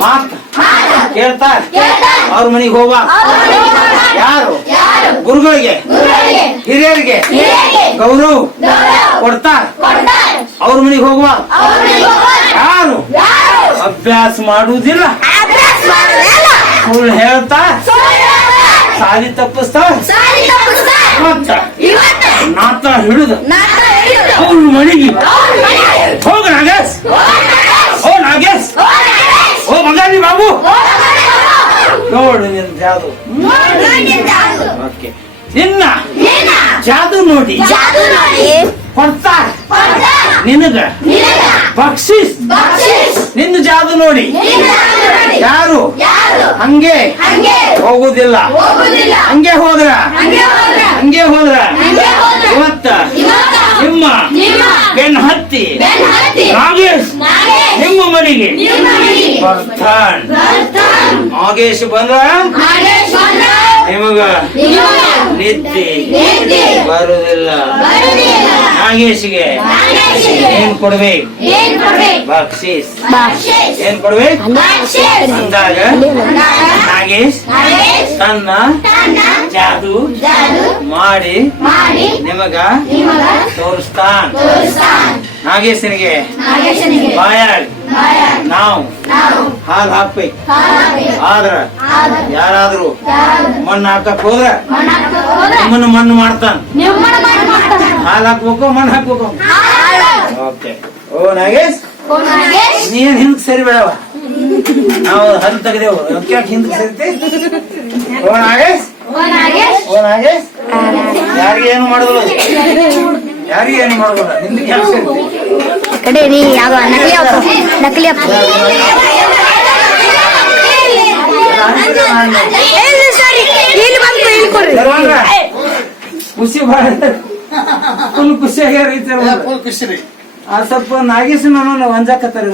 ಮಾತು ಕೇಳ್ತಾರ ಅವ್ರ ಮನೆಗೆ ಹೋಗ್ಬಾರ್ದು. ಯಾರು ಗುರುಗಳಿಗೆ ಹಿರಿಯರಿಗೆ ಗೌರವ ಕೊಡ್ತಾರ ಅವ್ರ ಮನೆಗೆ ಹೋಗ್ಬಾರ್ದು. ಯಾರು ಅಭ್ಯಾಸ ಮಾಡುವುದಿಲ್ಲ ಸುಳ್ಳು ಹೇಳ್ತಾ ಸಾಲಿ ತಪ್ಪಿಸ್ತಾರ ನಾತ ಹಿಡಿದು ಅವ್ರ ಮನೆಗೆ ಹೋಗ ನಾಗೇಶ್, ಓ ನಾಗೇಶ್, ಓ ಮಗಾಲಿ ಬಾಬು ನೋಡು ನಿನ್ ಜಾದು. ಓಕೆ, ನಿನ್ನ ಜಾದು ನೋಡಿ ಕೊಡ್ತಾರ ನಿನಗ ಬಕ್ಷಿಸ್. ನಿನ್ನ ಜಾದು ನೋಡಿ ಯಾರು ಹಂಗೆ ಹೋಗುದಿಲ್ಲ. ಹಂಗೆ ಹೋದ್ರ ಇವತ್ತ ನಿಮ್ಮ ಬೆನ್ ಹತ್ತಿ ನಾಗೇಶ್ ನಿಮ್ಮ ಮನೆಗೆ ಬರ್ತಾನ. ನಾಗೇಶ್ ಬಂದ್ರ ನಿಮಗ ನಿದ್ದೆ ಬರುದಿಲ್ಲ. ನಾಗೇಶ್ಗೆ ಏನ್ ಕೊಡ್ಬೇಕು? ಬಕ್ಷೀಸ್. ಏನ್ ಕೊಡ್ಬೇಕು ಅಂದಾಗ ನಾಗೇಶ್ ತನ್ನ ಜಾದು ಮಾಡಿ ನಿಮಗ ತೋರಿಸ್ತಾನ. ನಾಗೇಶನಿಗೆ ಬಾಯಾಗ ನಾವು ಹಾಲು ಹಾಕ್ಬೇಕು. ಆದ್ರ ಯಾರಾದ್ರೂ ಮಣ್ಣು ಹಾಕಕ್ ಹೋದ್ರ ನಿಮ್ಮನ್ನು ಮಣ್ಣು ಮಾಡ್ತಾನ. ಹಾಲು ಹಾಕ್ಬೇಕು, ಮಣ್ಣು ಹಾಕ್ಬೇಕು. ಓಕೆ. ಓ ನಾಗೇಶ್, ನೀನ್ ಹಿಂದಕ್ ಸರಿ ಬೇಡವ, ನಾವು ಹಲ್ ತೆಗೆದೇವು. ಹಿಂದಕ್ ಸರಿತಿ. ಓ ನಾಗೇಶ್, ಯಾರಿಗೆ ಏನು ಮಾಡೋದಿಲ್ಲ, ಯಾರಿಗೆ ಏನು ಮಾಡೋದಿಲ್ಲ. ಹಿಂದಕ್ಕೆ ಯಾಕೆ ಸರಿತಿ? ಕಡೆ ನೀ ಯಾವ ನಕಲಿ ಖುಷಿ ಭಾಳ ಫುಲ್ ಖುಷಿ ಆಗ್ಯಾರ. ಖುಷಿ ರೀ. ಸ್ವಲ್ಪ ನಾಗೇಶ್ ನಾನು ಒಂಜಾಕತ್ತಾರ.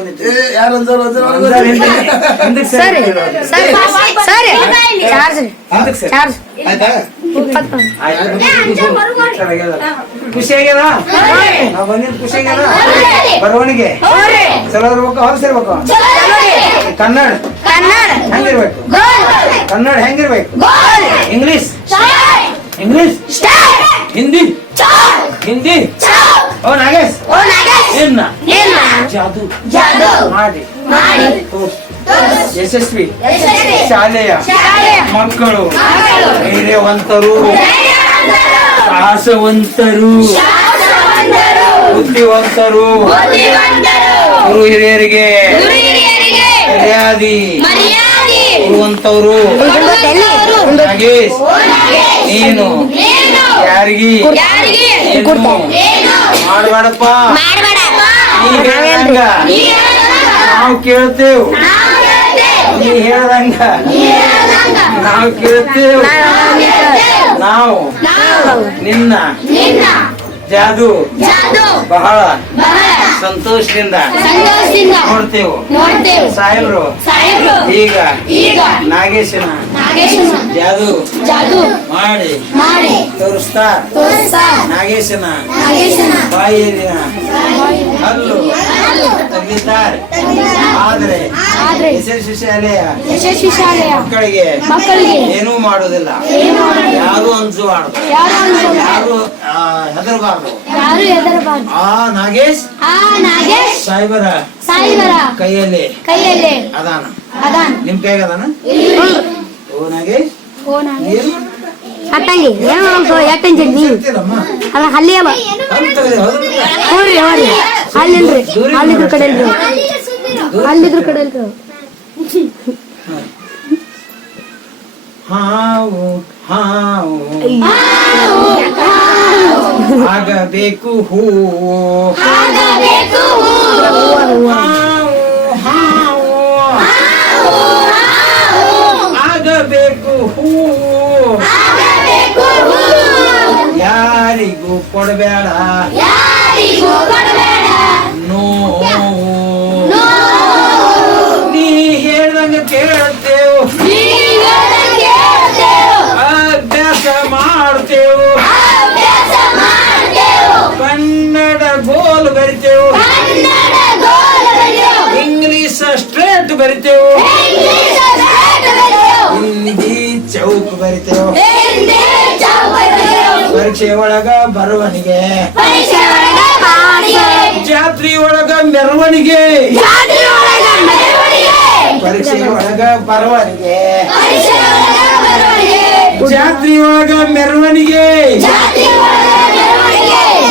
ಖುಷಿ ಆಗ್ಯದ, ನಾವ್ ಬಂದಿದ್ ಖುಷಿ ಆಗ್ಯದ. ಬರವಣಿಗೆ ಚಲೋ ಇರ್ಬೇಕು, ಅವ್ರು ಸೇರ್ಬೇಕು. ಕನ್ನಡ ಹೆಂಗಿರ್ಬೇಕು? ಕನ್ನಡ ಹೆಂಗಿರ್ಬೇಕು? ಇಂಗ್ಲಿಷ್ ಹಿಂದಿ ಓ ನಾಗೇಶ್ ಏನ ಜಾದು ಮಾಡಿ ಯಶಸ್ವಿ ಶಾಲೆಯ ಮಕ್ಕಳು ಧೈರ್ಯವಂತರು, ಸಾಹಸವಂತರು, ಬುದ್ಧಿವಂತರು, ಗುರು ಹಿರಿಯರಿಗೆ ಮರ್ಯಾದೆ ಕೊಡುವಂತವರು. ನಾಗೇಶ್ ನೀನು ಯಾರಿಗಿ ಮಾಡಬೇಡಪ್ಪ. ನೀ ಹೇಳ್ದಂಗ ನಾವು ಕೇಳ್ತೇವ್, ನೀ ಹೇಳ್ದಂಗ ನಾವು ಕೇಳ್ತೇವ್. ನಾವು ನಿನ್ನ ಜಾದು ಬಹಳ ಸಂತೋಷದಿಂದ ನೋಡ್ತೇವು. ಸಾಹೇಬ್ರು ಈಗ ನಾಗೇಶನ ಜಾದು ಮಾಡಿ ತೋರಿಸ್ತಾ ನಾಗೇಶನ ಬಾಯಿಯಲ್ಲಿನ ಹಲ್ಲು ತೆಗೆದಿದ್ದಾರೆ. ಆದ್ರೆ ಯಶಸ್ವಿ ಶಾಲೆಯ ಮಕ್ಕಳಿಗೆ ಏನೂ ಮಾಡುವುದಿಲ್ಲ. ಯಾರು ಅಂಜಬಾರ್ದು, ಯಾರು ಹೆದರಬಾರ್ದು. ಆ ನಾಗೇಶ್ ಸಾಹೇಬರ ಕೈಯಲ್ಲಿ ಅದಾನ. ನಿಮ್ ಕೈಗೆ ಅದಾನ? ಓ ನಾಗೇಶ್ ಅಟ್ಟಂಗಿ ಅದ ಹಲ್ಲಿ ಅವ ಅಲ್ಲಿಲ್ರಿ, ಅಲ್ಲಿದ್ರ ಕಡೆ ಅಲ್ಲಿದ್ರ ಕಡೆ ಹಾವು ಆಗಬೇಕು ಹೂವು, ಆಗಬೇಕು ಹೂವು, ಯಾರಿಗೂ ಕೊಡಬೇಡ ನೋವು. ನೀ ಹೇಳ್ದಂಗ ಕೇಳ್ತೇವು, ಅಭ್ಯಾಸ ಮಾಡ್ತೇವು, ಕನ್ನಡ ಗೋಲ್ ಬರಿತೇವು. ಬರಿತೇವು ಹಿಂದಿ ಚೌಕ್ ಬರಿತೇವು ಪರೀಕ್ಷೆ ಒಳಗ ಬರವಣಿಗೆ ಜಾತ್ರೆ ಒಳಗ ಮೆರವಣಿಗೆ ಪರೀಕ್ಷೆ ಒಳಗ ಬರವಣಿಗೆ ಜಾತ್ರೆ ಒಳಗ ಮೆರವಣಿಗೆ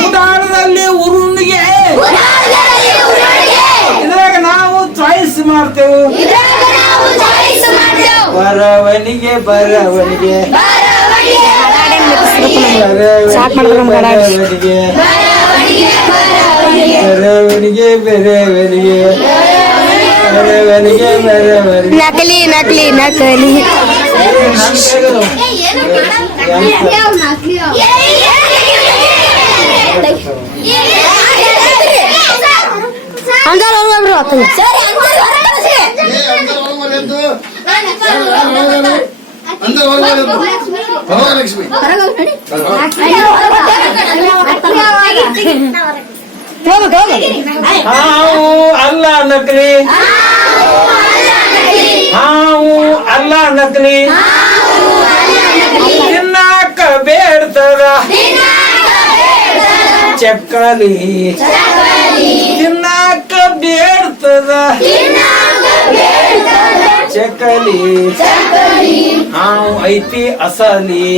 ಉದಾಹರಣದಲ್ಲಿ ಉರುಣಿಗೆ ಇದ್ರಾಗ ನಾವು ಚಾಯ್ಸ್ ಮಾಡ್ತೇವೆ ಬರವಣಿಗೆ ಬರವಣಿಗೆ ಬರವಣಿಗೆ ಬರವಣಿಗೆ ಬರವಣಿಗೆ ಬರವಣಿಗೆ ಬರವಣಿಗೆ ನಕಲಿ ನಕಲಿ ನಕಲಿ ಅಂದಾರ ಒಬ್ರು ಆಗ್ತದೆ ಹಾವು ಅಲ್ಲ ನಕಲಿ ಹಾವು ಅಲ್ಲ ನಕಲಿ ತಿನ್ನಾಕ ಬೇಡ್ತದ ಚಕ್ಕಲಿ ತಿನ್ನಾಕ ಬೇಡ್ತದ ಚಕ್ಕಲಿ ಹಾವು ಐತಿ ಅಸಲಿ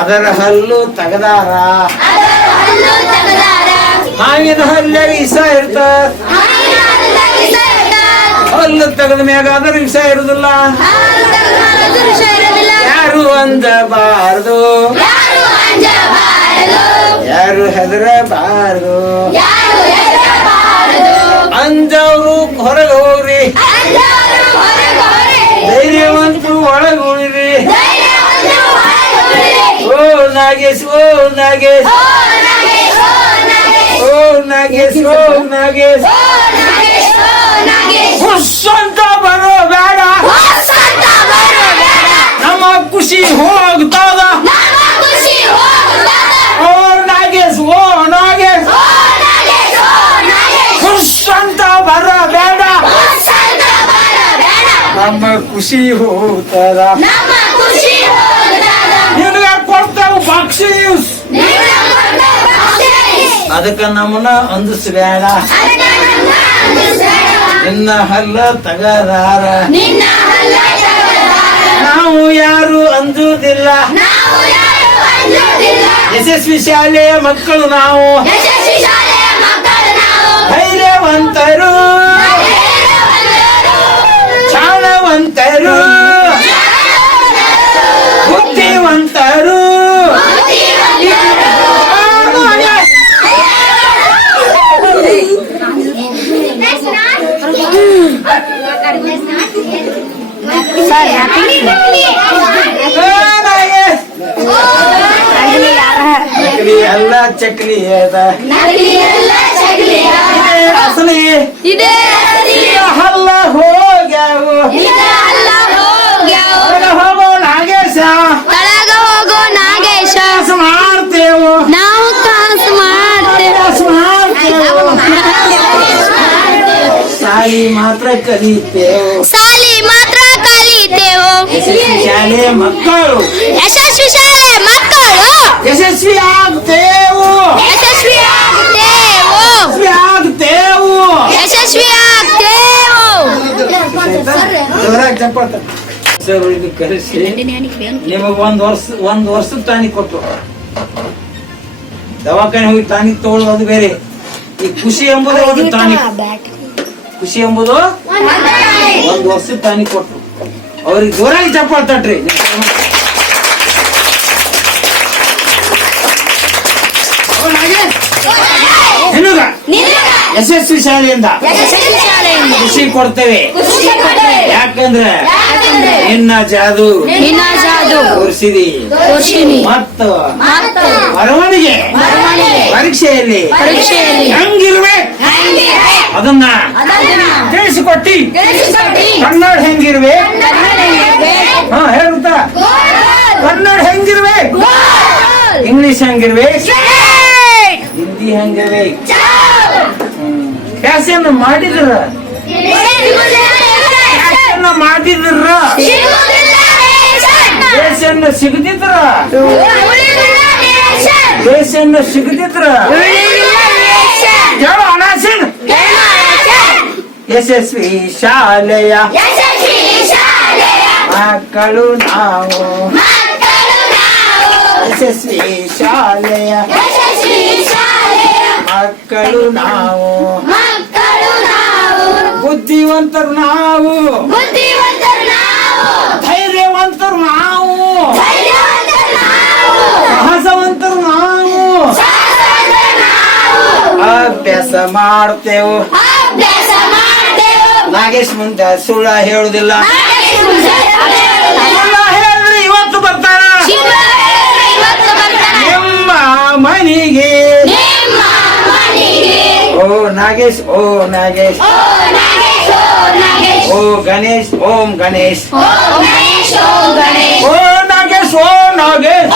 ಅದರ ಹಲ್ಲು ತಗದಾರ ಹಾವಿನ ಹಲ್ಲಾಗ ವಿಷ ಇರ್ತ ಹಲ್ಲು ತೆಗೆದ ಮ್ಯಾಗ ಅದರ ವಿಷ ಇರುದಿಲ್ಲ ಯಾರು ಅಂಜಬಾರದು ಯಾರು ಹೆದರಬಾರದು ಅಂಜವ್ರು ಹೊರಗೆ ಹೋಗ್ರಿ ಧೈರ್ಯವಂತರು ಒಳಗೆ ಉಳಿರಿ ಓ ನಾಗೇಶ್ ಓ ನಾಗೇಶ್ ಓ ನಾಗೇಶ್ ಓ ನಾಗೇಶ್ ಹುಸ್ಸಂತ ಬರೋ ಬೇಡ ನಮ್ಮ ಖುಷಿ ಹೋಗ್ತದ ಓ ನಾಗೇಶ್ ಓ ನಾಗೇಶ್ ಹುಸ್ಸಂತ ಬರೋ ಬೇಡ ನಮ್ಮ ಖುಷಿ ಹೋಗ್ತದ ನಿನಗ ಕೊಡ್ತೇವೆ ಬಕ್ಷೀಸ್ ಅದಕ್ಕ ನಮ್ಮನ್ನ ಅಂದಿಸ್ಬೇಡ ನಿನ್ನ ಹಲ್ಲ ತಗದಾರ ನಾವು ಯಾರು ಅಂಜುವುದಿಲ್ಲ ಯಶಸ್ವಿ ಶಾಲೆಯ ಮಕ್ಕಳು ನಾವು ಧೈರ್ಯವಂತರು ಚಾಣವಂತರು ಬುದ್ಧಿವಂತರು ನಕಲಿ ಅಲ್ಲ ಚಕ್ಲಿ ಅದ ಅಸಲಿ ಹಲ್ಲ ಹೋಗ್ಯಾವು ಹೋಗೋ ನಾಗೇಶ ಹೋಗೋ ನಾಗೇಶ ಮಾಡ್ತೇವು ನಾವು ಕಾಸು ಮಾಡ್ತೇವೆ ಶಾಲಿ ಮಾತ್ರ ಕಲಿತೇವು ಸಾಲಿ ಮಾತ್ರ ಕಲಿತೇವು ಶಾಲೆ ಮಕ್ಕಳು ಯಶಸ್ವಿ ಶಾಲೆ ಮಕ್ಕಳು ಯಶಸ್ವಿ ಆಗ್ತೇವು ಯಶಸ್ವಿ ಆಗ್ತೇವು ಆಗ್ತೇವು ಯಶಸ್ವಿ ಆಗ್ತೇವು ಜೋರಾಗಿ ಚಪ್ಪಾಳೆ ಸರ್ ಇದು ಕರೆಸಿ ನಿಮಗ ಒಂದ್ ವರ್ಷದ ಟಾನಿಕ್ ಕೊಟ್ಟು ದವಾಖಾನೆ ಹೋಗಿ ಟಾನಿಕ್ ತಗೊಳ್ಳೋದು ಅದು ಬೇರೆ. ಈ ಖುಷಿ ಎಂಬುದು ಒಂದು ಟಾನಿಕ್. ಖುಷಿ ಎಂಬುದು ಒಂದ್ ವರ್ಷದ ಟಾನಿಕ್ ಕೊಟ್ರು. ಅವ್ರಿಗೆ ಜೋರಾಗಿ ಚಪ್ಪಾಳೆ ತಟ್ರಿ. ಯಶಸ್ವಿ ಶಾಲೆಯಿಂದ ಖುಷಿ ಕೊಡ್ತೇವೆ. ಯಾಕಂದ್ರೆ ನಿನ್ನ ಜಾದು ತೋರಿಸಿದಿ ಮತ್ತು ಬರವಣಿಗೆ ಪರೀಕ್ಷೆಯಲ್ಲಿ ಹೆಂಗಿರ್ಬೇಕು ಅದನ್ನ ತಿಳಿಸಿಕೊಟ್ಟಿ. ಕನ್ನಡ ಹೆಂಗಿರ್ಬೇಕು ಹೇಳುತ್ತಾ, ಕನ್ನಡ ಹೆಂಗಿರ್ಬೇಕು, ಇಂಗ್ಲಿಷ್ ಹೆಂಗಿರ್ಬೇಕು, ಹಿಂದಿ ಹೆಂಗಿರ್ಬೇಕು. ಫ್ಯಾಷನ್ ಮಾಡಿದ್ರ ಯಾಕನ್ನ ಮಾಡಿದ್ರ ದೇಶನ್ನ ಸಿಗದಿದ್ರ ದೇಶನ್ನ ಸಿಗದಿದ್ರ ಕೇಳು ಅನಾಸಿನ್ ಯಶಸ್ವಿ ಶಾಲೆಯ ಮಕ್ಕಳು ನಾವು ಯಶಸ್ವಿ ಶಾಲೆಯ ಮಕ್ಕಳು ನಾವು ಬುದ್ಧಿವಂತರು ನಾವು ಧೈರ್ಯವಂತರು ನಾವು ಸಾಹಸವಂತರು ನಾವು ಅಭ್ಯಾಸ ಮಾಡ್ತೇವು ನಾಗೇಶ್ ಮುಂದೆ ಸುಳ್ಳ ಹೇಳುದಿಲ್ಲ ಸುಳ್ಳ ಹೇಳಿದ್ರೆ ಇವತ್ತು ಬರ್ತಾರ ನಿಮ್ಮ ಮನೆಗೆ ಓ ನಾಗೇಶ್ ಓ ನಾಗೇಶ್ ಓ ಗಣೇಶ್ ಓಂ ಗಣೇಶ್ ಓ ನಾಗೇಶ್ ಓ ನಾಗೇಶ್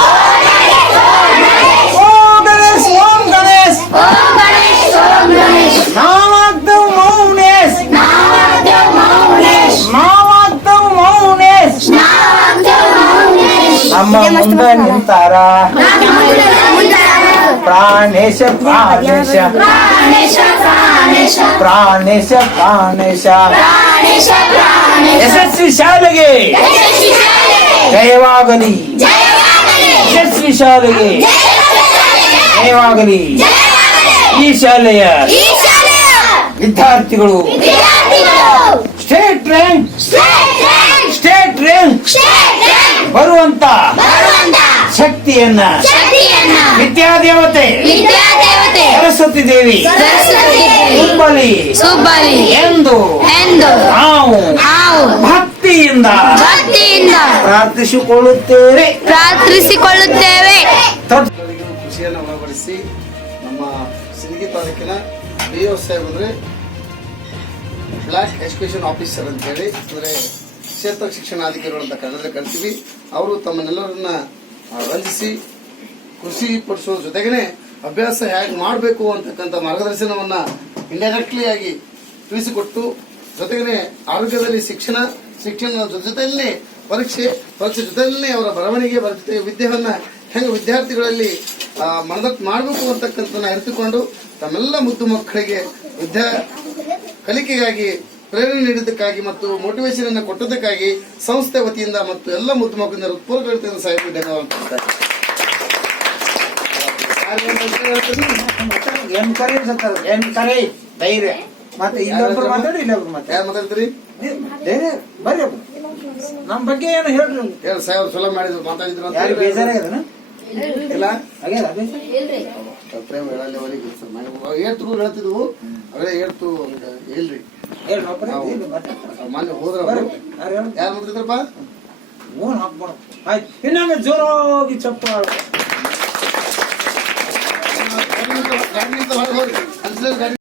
ಓ ಗಣೇಶ್ ಓಂ ಗಣೇಶ್ ನಾವಾಗ್ತೇವ್ ಮೌನೇಶ್ ನಾವಾಗ್ತೇವ್ ಮೌನೇಶ್ ನಮ್ಮ ಮುಂದೆ ನಿಂತಾರ ಪ್ರಾಣೇಶ ಪ್ರಾಣೇಶ ಪ್ರಾಣೇಶ ಪ್ರಾಣೇಶ ಯಶಸ್ವಿ ಶಾಲೆಗೆ ಜಯವಾಗಲಿ ಯಶಸ್ವಿ ಶಾಲೆಗೆ ಜಯವಾಗಲಿ ಈ ಶಾಲೆಯ ವಿದ್ಯಾರ್ಥಿಗಳು ಸ್ಟೇಟ್ ರ್ಯಾಂಕ್ ಬರುವಂತ ಶಕ್ತಿಯನ್ನ ವಿದ್ಯಾದೇವತೆ ಸರಸ್ವತಿ ದೇವಿ ಸುಬ್ಬಲಿ ಎಂದು ನಾವು ಭಕ್ತಿಯಿಂದ ಪ್ರಾರ್ಥಿಸಿಕೊಳ್ಳುತ್ತೇವೆ ಖುಷಿಯನ್ನು ಉಣಬಡಿಸಿ ನಮ್ಮ ಸಿಂದಗಿ ತಾಲೂಕಿನ BO ಸಾಹೇಬ್ ಅಂದ್ರೆ ಬ್ಲಾಕ್ ಎಜುಕೇಶನ್ ಆಫೀಸರ್ ಅಂತ ಹೇಳಿ ಅಂದ್ರೆ ಕ್ಷೇತ್ರ ಶಿಕ್ಷಣಾಧಿಕಾರಿಗಳು ಅಂತ ಕನ್ನಡದಲ್ಲಿ ಕರಿತೀವಿ. ಅವರು ತಮ್ಮನ್ನೆಲ್ಲರನ್ನ ರಂಜಿಸಿ ಕೃಷಿ ಪಡಿಸೋ ಜೊತೆಗೇನೆ ಅಭ್ಯಾಸ ಹೇಗೆ ಮಾಡಬೇಕು ಅಂತಕ್ಕಂಥ ಮಾರ್ಗದರ್ಶನವನ್ನ ಇಂಡೈರೆಕ್ಟ್ಲಿ ಆಗಿ ತಿಳಿಸಿಕೊಟ್ಟು ಜೊತೆಗೇನೆ ಆರೋಗ್ಯದಲ್ಲಿ ಶಿಕ್ಷಣ ಜೊತೆಯಲ್ಲೇ ಪರೀಕ್ಷೆ ಜೊತೆಯಲ್ಲೇ ಅವರ ಬರವಣಿಗೆ ವಿದ್ಯೆಯನ್ನ ಹೆಂಗೆ ವಿದ್ಯಾರ್ಥಿಗಳಲ್ಲಿ ಮನದಟ್ಟು ಮಾಡಬೇಕು ಅಂತಕ್ಕಂಥ ಅರಿತುಕೊಂಡು ತಮ್ಮೆಲ್ಲ ಮುದ್ದು ಮಕ್ಕಳಿಗೆ ಕಲಿಕೆಗಾಗಿ ಪ್ರೇರಣೆ ನೀಡಿದ್ದಕ್ಕಾಗಿ ಮತ್ತು ಮೋಟಿವೇಶನ್ ಅನ್ನು ಕೊಟ್ಟದಕ್ಕಾಗಿ ಸಂಸ್ಥೆ ವತಿಯಿಂದ ಮತ್ತು ಎಲ್ಲ ಮುದ್ದು ಮಕ್ಕಳಿಂದ ಹೃತ್ಪೂರ್ವಕ ಸಾಹಿತ್ಯ ಧನ್ಯವಾದ. ಎನ್ಕರೇಜ್ ಧೈರ್ಯ ಮತ್ತೆ ಇನ್ನೊಬ್ರು ಮಾತಾಡಿ ಇನ್ನೊಬ್ರು ಮಾತಾಡಿ ಯಾರು ಮಾತಾಡ್ತೀರಿ? ಧೈರ್ಯ ಬರ್ರಿ ನಮ್ ಬಗ್ಗೆ ಏನು ಹೇಳ್ರಿ ಹೇಳಿ ಸಾಹೇಬ್ ಸುಲಭ ಮಾಡಿದ್ರು ಮಾತಾಡಿದ್ರು ಅಂತ ಯಾರು ಬೇಜಾರಾಗ್ಯದನ ಇಲ್ಲ ಆಗ್ಯದ ಪ್ರೇಮ ಹೇಳಲ್ಲಿ ಅವರಿಗೆ ಏಳ್ತು ಹೇಳ್ತಿದ್ವು ಅವರೇ ಏಳ್ತು ಹೇಳ್ರಿ ಮೊನ್ನೆ ಹೋದ್ರ ಯಾರು ಮಾತಾಡಿದ್ರಪ್ಪ ಓನ್ ಹಾಕ್ಬಾರ ಆಯ್ತು ಇನ್ನೊಮ್ಮೆ ಜೋರಾಗಿ ಚಪ್ಪ ಗಾಡಿ